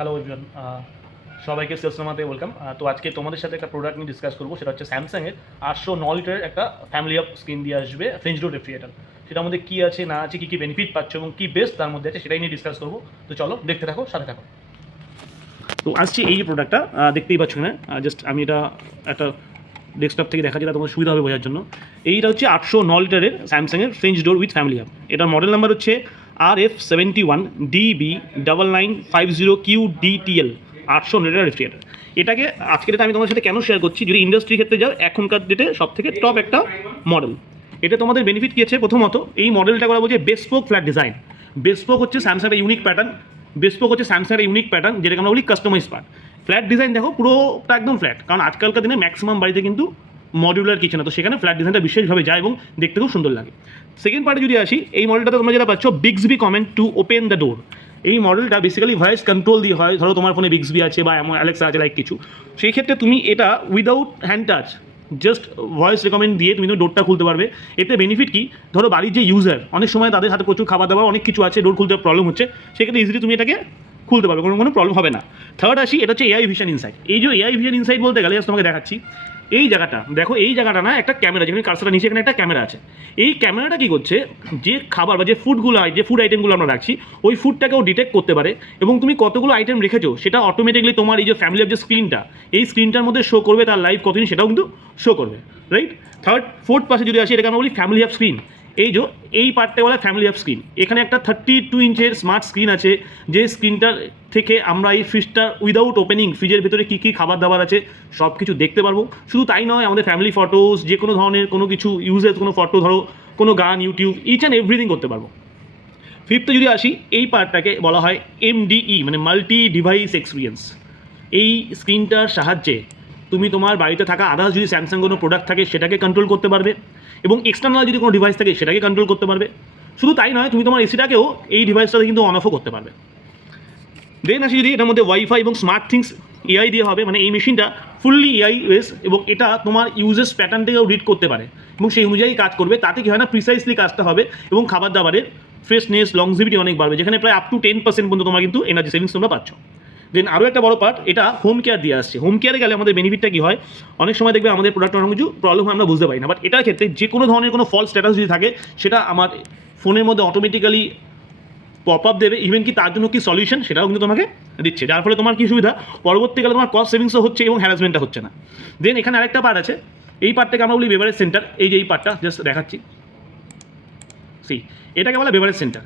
Hello everyone, সবাইকে সেলসনামাতে welcome. তো আজকে তোমাদের সাথে একটা প্রোডাক্ট নিয়ে ডিসকাস করবো, সেটা হচ্ছে স্যামসাংয়ের 809 লিটারের একটা ফ্যামিলি অফ স্ক্রিন দিয়ে আসবে ফ্রেঞ্চ ডোর রেফ্রিজারেটর। সেটার মধ্যে কী আছে না আছে, কী কী বেনিফিট পাচ্ছ এবং কী বেস্ট তার মধ্যে আছে, সেটাই নিয়ে ডিসকাস করবো। তো চলো দেখতে থাকো, সাথে থাকো। তো আসছি এই যে প্রোডাক্টটা দেখতেই পাচ্ছ না, জাস্ট আমি এটা একটা ডেস্কটপ থেকে দেখা যায়, তোমার সুবিধা হবে বোঝার জন্য। এইটা হচ্ছে 809 লিটারের স্যামসাংয়ের French door with family hub. এটার মডেল নাম্বার হচ্ছে RF71DB9950QDTL 800 লিটার রেফ্রিজারেটর। এটাকে আজকের ডেটে আমি তোমাদের সাথে কেন শেয়ার করছি, যদি ইন্ডাস্ট্রি ক্ষেত্রে যাও এখনকার ডেটে সব থেকে টপ একটা মডেল। এটা তোমাদের বেনিফিট কী আছে, প্রথমত এই মডেলটা করা বলছে বেসপোক ফ্ল্যাট ডিজাইন। বেসপোক হচ্ছে স্যামসাংয়ের ইউনিক প্যাটার্ন, যেটাকে আমরা বলি কাস্টমাইজ পার্ট। ফ্ল্যাট ডিজাইন দেখো পুরোটা একদম ফ্ল্যাট, কারণ আজকালকার দিনে ম্যাক্সিমাম বাড়িতে কিন্তু মডিউলার কিচেন, তো সেখানে ফ্ল্যাট ডিজাইনটা বিশেষভাবে যায় এবং দেখতে খুব সুন্দর লাগে। সেকেন্ড পার্টে যদি আসি, এই মডেলটাতে তোমরা যেটা পাচ্ছ Bixby command to open the door. এই মডেলটা বেসিক্যালি ভয়েস কন্ট্রোল দিয়ে হয়। ধরো তোমার ফোনে বিক্সবি আছে বা অ্যালেক্সা আছে লাইক কিছু, সেই ক্ষেত্রে তুমি এটা without hand touch just voice recommend দিয়ে তুমি ডোরটা খুলতে পারবে। এতে বেনিফিট কি, ধরো বাড়ির যে ইউজার, অনেক সময় তাদের হাতে প্রচুর খাবার দাবার অনেক কিছু আছে, ডোর খুলতে প্রবলেম হচ্ছে, সেক্ষেত্রে ইজিলি তুমি এটাকে খুলতে পারবে, কোনো প্রবলেম হবে না। থার্ড আসি, এটা হচ্ছে এআই ভিশন ইনসাইট। এই যে এআই ভিশন ইনসাইট বলতে গেলে তোমাকে দেখাচ্ছি, এই জায়গাটা দেখো, এই জায়গাটা না একটা ক্যামেরা, যেখানে কার্সারটা নিচে এখানে একটা ক্যামেরা আছে। এই ক্যামেরাটা কী করছে, যে খাবার বা যে ফুডগুলো হয়, যে ফুড আইটেমগুলো আমরা রাখছি, ওই ফুডটাকেও ডিটেক্ট করতে পারে এবং তুমি কতগুলো আইটেম রেখেছো সেটা অটোমেটিকলি তোমার এই যে ফ্যামিলি অফ যে স্ক্রিনটা, এই স্ক্রিনটার মধ্যে শো করবে, তার লাইভ কতদিন সেটাও কিন্তু শো করবে, রাইট। ফোর্থ পাশে যদি আসি, এটাকে আমরা বলি ফ্যামিলি অফ স্ক্রিন। এই পার্টটা বলা ফ্যামিলি অফ স্ক্রিন। এখানে একটা 32 ইঞ্চের স্মার্ট স্ক্রিন আছে, যে স্ক্রিনটার থেকে আমরা এই ফ্রিজটা উইদাউট ওপেনিং ফ্রিজের ভেতরে কী কী খাবার দাবার আছে সব কিছু দেখতে পারবো। শুধু তাই নয়, আমাদের ফ্যামিলি ফটোস, যে কোনো ধরনের কোনো কিছু ইউজেস, কোনো ফটো, ধরো কোনো গান, ইউটিউব, ইচ অ্যান্ড এভরিথিং করতে পারবো। ফিফথে যদি আসি, এই পার্টটাকে বলা হয় MDE, মানে মাল্টি ডিভাইস এক্সপিরিয়েন্স। এই স্ক্রিনটার সাহায্যে তুমি তোমার বাড়িতে থাকা আদার্স যদি স্যামসাং কোনো প্রোডাক্ট থাকে সেটাকে কন্ট্রোল করতে পারবে এবং এক্সটার্নাল যদি কোনো ডিভাইস থাকে সেটাকে কন্ট্রোল করতে পারবে। শুধু তাই নয়, তুমি তোমার এসিটাকেও এই ডিভাইসটাতে কিন্তু অন অফও করতে পারবে। দেন আসি যদি, এটার মধ্যে ওয়াইফাই এবং স্মার্ট থিংস এআই দিয়ে হবে, মানে এই মেশিনটা ফুললি এআই বেস এবং এটা তোমার ইউজেস প্যাটার্নটাকেও রিড করতে পারে এবং সেই অনুযায়ী কাজ করবে। তাতে কি হয় না, প্রিসাইসলি কাজটা হবে এবং খাবার দাবারের ফ্রেশনেস, লংজিভিটি অনেক বাড়বে, যেখানে প্রায় আপ টু 10% পর্যন্ত তোমার কিন্তু এনার্জি সেভিংস তোমরা পাচ্ছ। দেন আরও একটা বড় পার্ট, এটা হোম কেয়ার দিয়ে আসছে। হোম কেয়ারে গেলে আমাদের বেনিফিটটা কী হয়, অনেক সময় দেখবে আমাদের প্রোডাক্টের অনেক কিছু প্রবলেম হয় আমরা বুঝতে পারি না, বাট এটার ক্ষেত্রে যে কোনো ধরনের কোনো ফলস স্ট্যাটাস যদি থাকে সেটা আমার ফোনের মধ্যে অটোমেটিক্যালি পপ আপ দেবে, ইভেন কি তার জন্য কি সলিউশন সেটাও কিন্তু তোমাকে দিচ্ছে, যার ফলে তোমার কী সুবিধা, পরবর্তীকালে তোমার কস্ট সেভিংসও হচ্ছে এবং হ্যারাসমেন্টটা হচ্ছে না। দেন এখানে আরেকটা পার্ট আছে, এই পার্টটাকে আমরা বলি বেভারেজ সেন্টার। এই যে এই পার্টটা জাস্ট দেখাচ্ছি, এটাকে বলা বেভারেজ সেন্টার।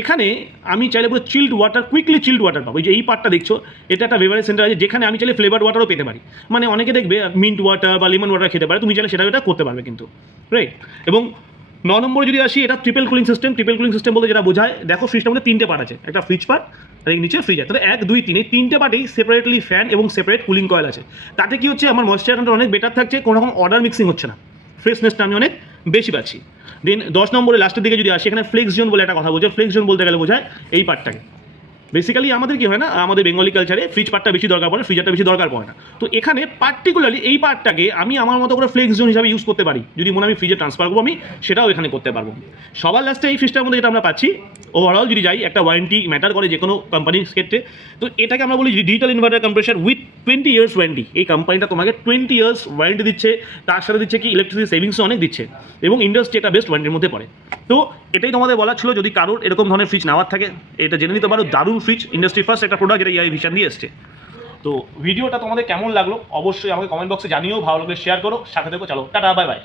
এখানে আমি চাইলে পুরো child water, quickly child water পাবো। এই পার্টটা দেখছো, এটা একটা বেভারেজ সেন্টার আছে, যেখানে আমি চাইলে ফ্লেভার ওয়াটারও পেতে পারি। মানে অনেকে দেখবে মিন্ট ওয়াটার বা লেমন ওয়াটার খেতে পারে, তুমি চাইলে সেটা করতে পারবে কিন্তু, রাইট। এবং 9 নম্বরে যদি আসি, এটা triple cooling system. Triple cooling system বলতে যেটা বোঝায়, দেখো ফ্রিজটার মধ্যে 3টে পার্ট আছে, একটা ফ্রিজ পার্ট আর নিচে ফ্রিজার, তাহলে 1, 2, 3 এই 3টে পার্টেই সেপারেটলি ফ্যান এবং সেপারেট কুলিং কয়েল আছে। তাতে কি হচ্ছে, আমার ময়েশ্চার কন্ট্রোল অনেক বেটার থাকছে, কোনো রকম অর্ডার মিক্সিং হচ্ছে না, ফ্রেশনেসটা আমি অনেক বেশি পাচ্ছি। দেন 10 নম্বরে লাস্টের দিকে যদি আসি, এখানে ফ্লেক্স জোন বলে একটা কথা বোঝায়। ফ্লেক্স জোন বলতে গেলে বোঝায় এই পার্টটাকে। বেসিক্যালি আমাদের কি হয় না, আমাদের বেঙ্গলি কালচারে ফ্রিজ পার্টটা বেশি দরকার পড়ে, ফ্রিজারটা বেশি দরকার পড়ে না। তো এখানে পার্টিকুলারলি এই পার্টটাকে আমি আমার মতো করে ফ্লেক্স জোন হিসাবে ইউজ করতে পারি, যদি মনে আমি ফ্রিজে ট্রান্সফার করবো আমি সেটাও এখানে করতে পারবো। সবার লাস্টে এই ফ্রিজটার মধ্যে যেটা আমরা পাচ্ছি, ওভারঅল যদি যাই, একটা ওয়ারেন্টি ম্যাটার করে যে কোনো কোম্পানির ক্ষেত্রে। তো এটাকে আমরা বলি digital inverter compressor with 20 years warranty. এই কোম্পানিটা তোমাকে 20 ইয়ার্স ওয়ারেন্টি দিচ্ছে, তার সাথে দিচ্ছে কি ইলেকট্রিসিটি সেভিংসও অনেক দিচ্ছে এবং ইন্ডাস্ট্রি এটা বেস্ট ওয়ারেন্টির মধ্যে পড়ে। তো এটাই তোমাদের বলার ছিল, যদি কারোর এরকম ধরনের ফ্রিজ নেওয়ার থাকে এটা জেনে নিতে পারো। দারুণ ফ্রিজ, ইন্ডাস্ট্রি ফার্স্ট একটা প্রোডাক্ট, যেটা এআই ভিশন দিয়ে এসছে। তো ভিডিওটা তোমাদের কেমন লাগলো অবশ্যই আমাকে কমেন্ট বক্সে জানিও, ভালো লাগলে শেয়ার করো, সাথে দেখো। চলো টাটা, বাই বাই।